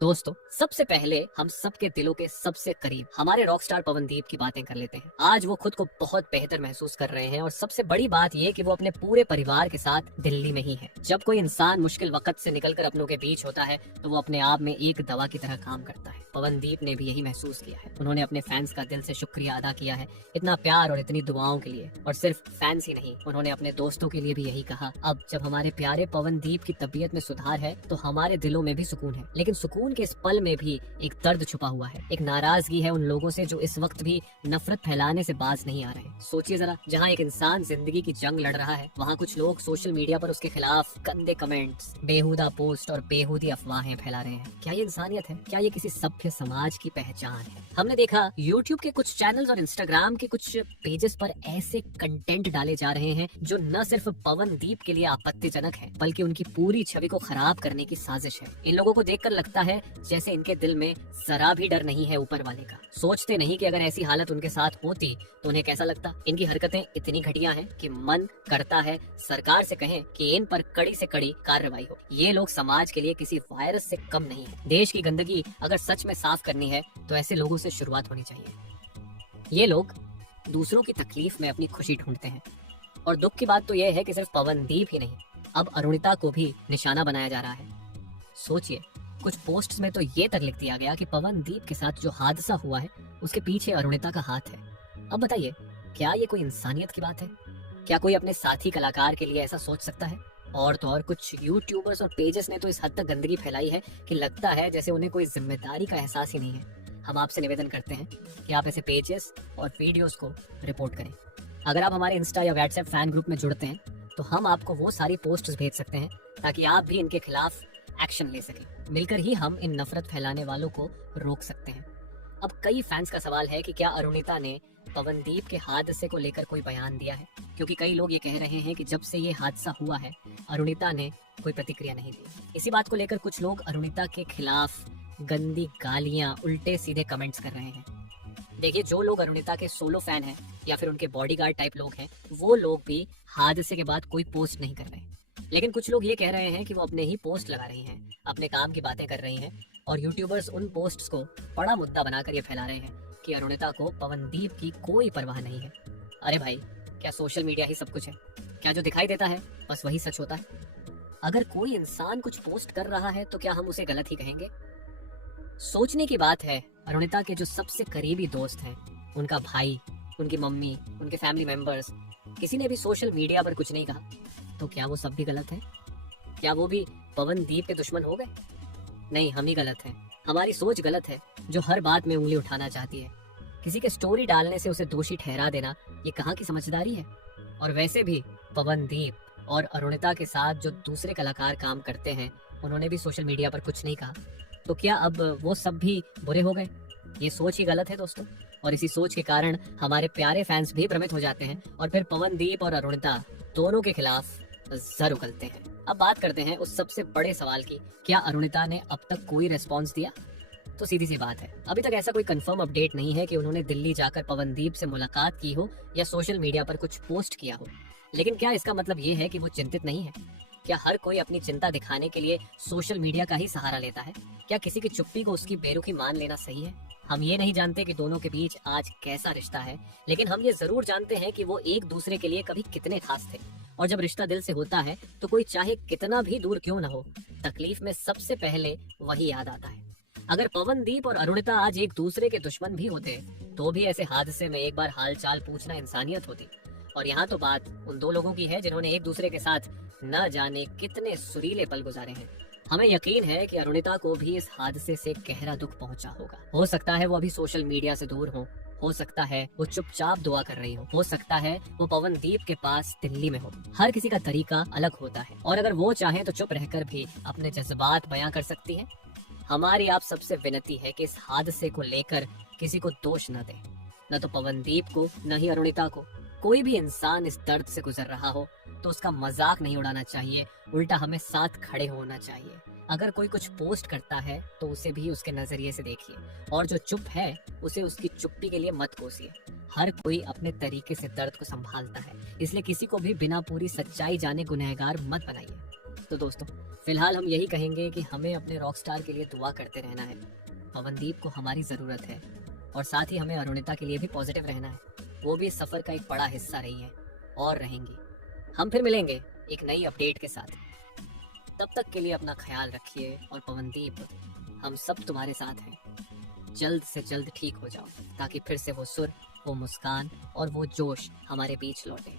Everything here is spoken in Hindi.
दोस्तों, सबसे पहले हम सबके दिलों के सबसे करीब हमारे रॉकस्टार पवनदीप की बातें कर लेते हैं। आज वो खुद को बहुत बेहतर महसूस कर रहे हैं और सबसे बड़ी बात ये कि वो अपने पूरे परिवार के साथ दिल्ली में ही है। जब कोई इंसान मुश्किल वक्त से निकलकर अपनों के बीच होता है तो वो अपने आप में एक दवा की तरह काम करता है। पवनदीप ने भी यही महसूस किया है। उन्होंने अपने फैंस का दिल से शुक्रिया अदा किया है, इतना प्यार और इतनी दुआओं के लिए। और सिर्फ फैंस ही नहीं, उन्होंने अपने दोस्तों के लिए भी यही कहा, अब जब हमारे प्यारे पवनदीप की तबीयत में सुधार है तो हमारे दिलों में भी सुकून है। लेकिन सुकून के इस पल में भी एक दर्द छुपा हुआ है, एक नाराजगी है उन लोगों से जो इस वक्त भी नफरत फैलाने से बाज नहीं आ रहे। सोचिए जरा, जहाँ एक इंसान जिंदगी की जंग लड़ रहा है, वहाँ कुछ लोग सोशल मीडिया पर उसके खिलाफ गंदे कमेंट्स, बेहुदा पोस्ट और बेहूदी अफवाहें फैला रहे हैं। क्या ये इंसानियत है? क्या ये किसी सभ्य समाज की पहचान है? हमने देखा YouTube के कुछ चैनल्स और Instagram के कुछ पेजेस पर ऐसे कंटेंट डाले जा रहे हैं जो न सिर्फ पवनदीप के लिए आपत्तिजनक है, बल्कि उनकी पूरी छवि को खराब करने की साजिश है। इन लोगों को देखकर लगता है जैसे इनके दिल में जरा भी डर नहीं है ऊपर वाले का। सोचते नहीं कि अगर ऐसी हालत उनके साथ होती तो उन्हें कैसा लगता। इनकी हरकतें इतनी घटिया हैं कि मन करता है सरकार से कहें कि इन पर कड़ी से कड़ी कार्रवाई हो। ये लोग समाज के लिए किसी वायरस से कम नहीं है। देश की गंदगी अगर सच में साफ करनी है तो ऐसे लोगों से शुरुआत होनी चाहिए। ये लोग दूसरों की तकलीफ में अपनी खुशी ढूंढते हैं। और दुख की बात तो यह है कि सिर्फ पवनदीप ही नहीं, अब अरुणिता को भी निशाना बनाया जा रहा है। सोचिए, कुछ पोस्ट्स में तो ये तक लिख दिया गया कि पवनदीप के साथ जो हादसा हुआ है उसके पीछे अरुणिता का हाथ है। अब बताइए, क्या ये कोई इंसानियत की बात है? क्या कोई अपने साथी कलाकार के लिए ऐसा सोच सकता है? और तो और कुछ यूट्यूबर्स और पेजेस ने तो इस हद तक गंदगी फैलाई है कि लगता है जैसे उन्हें कोई जिम्मेदारी का एहसास ही नहीं है। हम आपसे निवेदन करते हैं कि आप ऐसे पेजेस और वीडियोस को रिपोर्ट करें। अगर आप हमारे इंस्टा या व्हाट्सएप फैन ग्रुप में जुड़ते हैं तो हम आपको वो सारी पोस्ट्स भेज सकते हैं ताकि आप भी इनके खिलाफ एक्शन ले सकें। मिलकर ही हम इन नफरत फैलाने वालों को रोक सकते हैं। अब कई फैंस का सवाल है कि क्या अरुणिता ने पवनदीप के हादसे को लेकर कोई बयान दिया है, क्योंकि कई लोग ये कह रहे हैं कि जब से ये हादसा हुआ है अरुणिता ने कोई प्रतिक्रिया नहीं दी। इसी बात को लेकर कुछ लोग अरुणिता के खिलाफ गंदी गालियां, उल्टे सीधे कमेंट्स कर रहे हैं। देखिए, जो लोग अरुणिता के सोलो फैन हैं या फिर उनके बॉडीगार्ड टाइप लोग हैं, वो लोग भी हादसे के बाद कोई पोस्ट नहीं कर रहे। लेकिन कुछ लोग ये कह रहे हैं कि वो अपने ही पोस्ट लगा रही हैं, अपने काम की बातें कर रही हैं, और यूट्यूबर्स उन पोस्ट्स को बड़ा मुद्दा बनाकर ये फैला रहे हैं कि अरुणिता को पवनदीप की कोई परवाह नहीं है। अरे भाई, क्या सोशल मीडिया ही सब कुछ है? क्या जो दिखाई देता है बस वही सच होता है? अगर कोई इंसान कुछ पोस्ट कर रहा है तो क्या हम उसे गलत ही कहेंगे? सोचने की बात है, अरुणिता के जो सबसे करीबी दोस्त हैं, उनका भाई, उनकी मम्मी, उनके फैमिली मेंबर्स, किसी ने भी सोशल मीडिया पर कुछ नहीं कहा, तो क्या वो सब भी गलत है? क्या वो भी पवनदीप के दुश्मन हो गए? नहीं, हम ही गलत हैं। हमारी सोच गलत है जो हर बात में उंगली उठाना चाहती है। किसी के स्टोरी डालने से उसे दोषी ठहरा देना, ये कहाँ की समझदारी है? और वैसे भी पवनदीप और अरुणिता के साथ जो दूसरे कलाकार काम करते हैं, उन्होंने भी सोशल मीडिया पर कुछ नहीं कहा, तो क्या अब वो सब भी बुरे हो गए? ये सोच ही गलत है दोस्तों। और इसी सोच के कारण हमारे प्यारे फैंस भी भ्रमित हो जाते हैं और फिर पवनदीप और अरुणिता दोनों के खिलाफ जर उगलते हैं। अब बात करते हैं उस सबसे बड़े सवाल की, क्या अरुणिता ने अब तक कोई रेस्पॉन्स दिया? तो सीधी सी बात है, अभी तक ऐसा कोई कंफर्म अपडेट नहीं है कि उन्होंने दिल्ली जाकर पवनदीप से मुलाकात की हो या सोशल मीडिया पर कुछ पोस्ट किया हो। लेकिन क्या इसका मतलब ये है कि वो चिंतित नहीं है? क्या हर कोई अपनी चिंता दिखाने के लिए सोशल मीडिया का ही सहारा लेता है? क्या किसी की चुप्पी को उसकी बेरुखी मान लेना सही है? हम ये नहीं जानते कि दोनों के बीच आज कैसा रिश्ता है, लेकिन हम ये जरूर जानते हैं कि वो एक दूसरे के लिए कभी कितने खास थे। और जब रिश्ता दिल से होता है तो कोई चाहे कितना भी दूर क्यों न हो, तकलीफ में सबसे पहले वही याद आता है। अगर पवनदीप और अरुणिता आज एक दूसरे के दुश्मन भी होते तो भी ऐसे हादसे में एक बार हालचाल पूछना इंसानियत होती। और यहाँ तो बात उन दो लोगों की है जिन्होंने एक दूसरे के साथ न जाने कितने सुरीले पल गुजारे हैं। हमें यकीन है कि अरुणिता को भी इस हादसे से गहरा दुख पहुंचा होगा। हो सकता है वो अभी सोशल मीडिया से दूर हो सकता है वो चुपचाप दुआ कर रही हो सकता है वो पवनदीप के पास दिल्ली में हो। हर किसी का तरीका अलग होता है और अगर वो चाहे तो चुप रहकर भी अपने जज्बात बयां कर सकती है। हमारी आप सबसे विनती है कि इस हादसे को लेकर किसी को दोष न दें, न तो पवनदीप को न ही अरुणिता को। कोई भी इंसान इस दर्द से गुजर रहा हो तो उसका मजाक नहीं उड़ाना चाहिए, उल्टा हमें साथ खड़े होना चाहिए। अगर कोई कुछ पोस्ट करता है तो उसे भी उसके नजरिए से देखिए, और जो चुप है उसे उसकी चुप्पी के लिए मत कोसिए। हर कोई अपने तरीके से दर्द को संभालता है, इसलिए किसी को भी बिना पूरी सच्चाई जाने गुनहगार मत बनाइए। तो दोस्तों, फिलहाल हम यही कहेंगे कि हमें अपने रॉकस्टार के लिए दुआ करते रहना है। पवनदीप को हमारी ज़रूरत है और साथ ही हमें अरुणिता के लिए भी पॉजिटिव रहना है। वो भी इस सफ़र का एक बड़ा हिस्सा रही है और रहेंगी। हम फिर मिलेंगे एक नई अपडेट के साथ। तब तक के लिए अपना ख्याल रखिए और पवनदीप, हम सब तुम्हारे साथ हैं। जल्द से जल्द ठीक हो जाओ ताकि फिर से वो सुर, वो मुस्कान और वो जोश हमारे बीच लौटे।